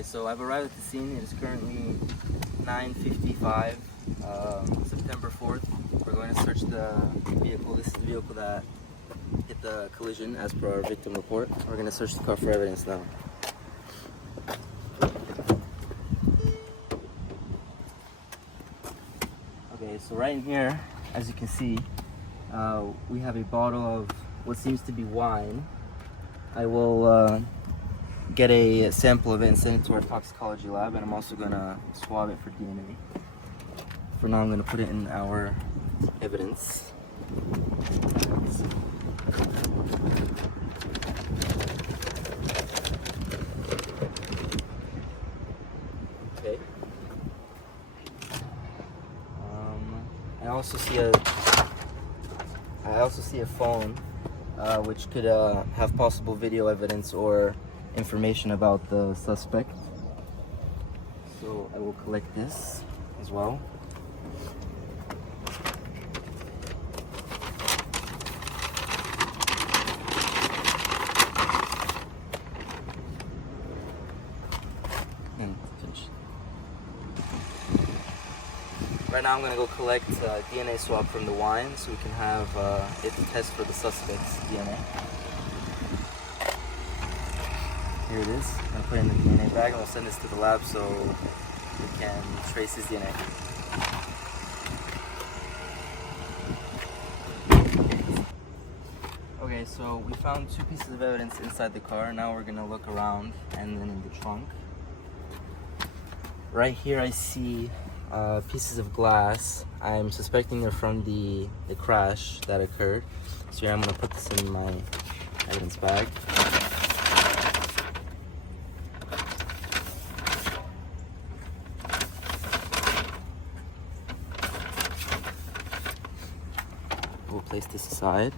So I've arrived at the scene. It is currently 9:55, September 4th. We're going to search the vehicle. This is the vehicle that hit the collision as per our victim report. We're going to search the car for evidence now. Okay, so right in here, as you can see, we have a bottle of what seems to be wine. I will get a sample of it and send it to our toxicology lab, and I'm also going to swab it for DNA. For now, I'm going to put it in our evidence. Okay. I also see a phone, which could have possible video evidence or information about the suspect. So I will collect this as well. And finish. Right now I'm going to go collect DNA swab from the wine so we can have it test for the suspect's DNA. Here it is. I'm going to put it in the DNA bag and we'll send this to the lab so we can trace his DNA. So we found two pieces of evidence inside the car. Now we're gonna look around and then in the trunk. Right here I see pieces of glass. I'm suspecting they're from the crash that occurred. So here I'm gonna put this in my evidence bag. We'll place this aside.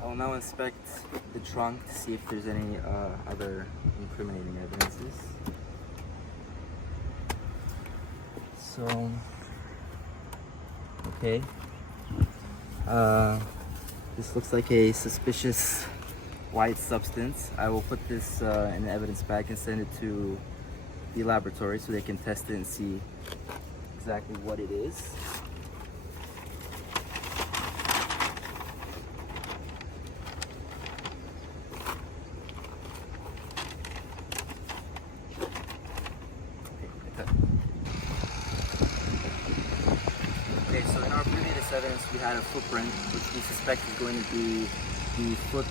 I will now inspect the trunk to see if there's any other incriminating evidences. So, okay. This looks like a suspicious white substance. I will put this in the evidence bag and send it to the laboratory so they can test it and see exactly what it is. Okay, so in our previous evidence we had a footprint which we suspect is going to be the foot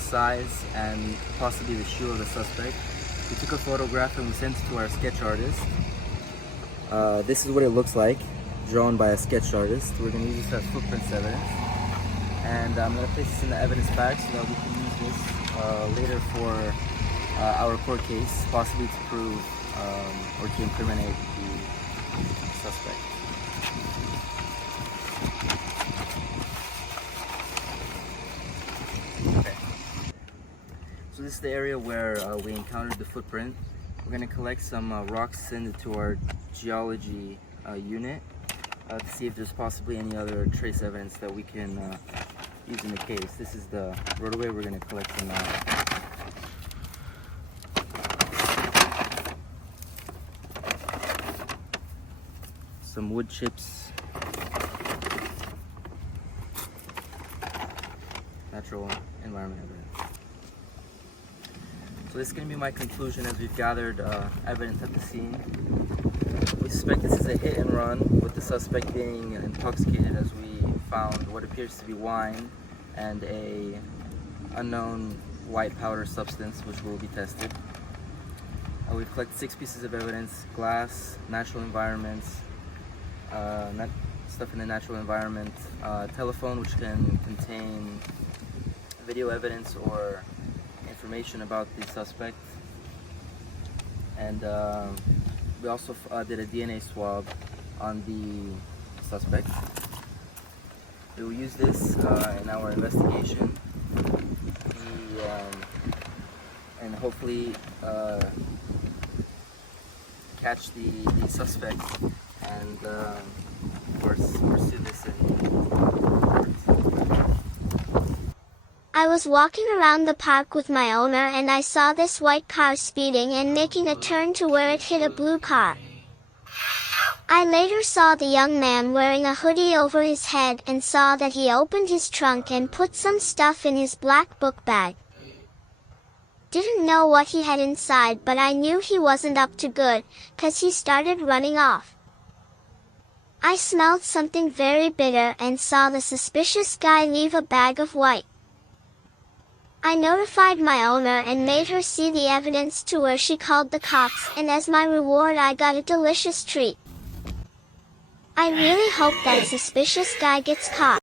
size and possibly the shoe of the suspect. We took a photograph and we sent it to our sketch artist. This is what it looks like, drawn by a sketch artist. We're going to use this as footprints evidence. And I'm going to place this in the evidence bag so that we can use this later for our court case, possibly to prove or to incriminate the suspect. Okay. So this is the area where we encountered the footprint. We're going to collect some rocks, send it to our geology unit to see if there's possibly any other trace evidence that we can use in the case. This is the roadway. We're going to collect some wood chips, natural environment evidence. So this is going to be my conclusion as we've gathered evidence at the scene. We suspect this is a hit and run, with the suspect being intoxicated as we found what appears to be wine and a unknown white powder substance which will be tested. We've collected 6 pieces of evidence: glass, natural environments, stuff in the natural environment, telephone which can contain video evidence or information about the suspect, and we also did a DNA swab on the suspect. We will use this in our investigation and hopefully catch the suspect and of course pursue this in court. I was walking around the park with my owner and I saw this white car speeding and making a turn to where it hit a blue car. I later saw the young man wearing a hoodie over his head and saw that he opened his trunk and put some stuff in his black book bag. Didn't know what he had inside, but I knew he wasn't up to good, 'cause he started running off. I smelled something very bitter and saw the suspicious guy leave a bag of white. I notified my owner and made her see the evidence to where she called the cops, and as my reward I got a delicious treat. I really hope that suspicious guy gets caught.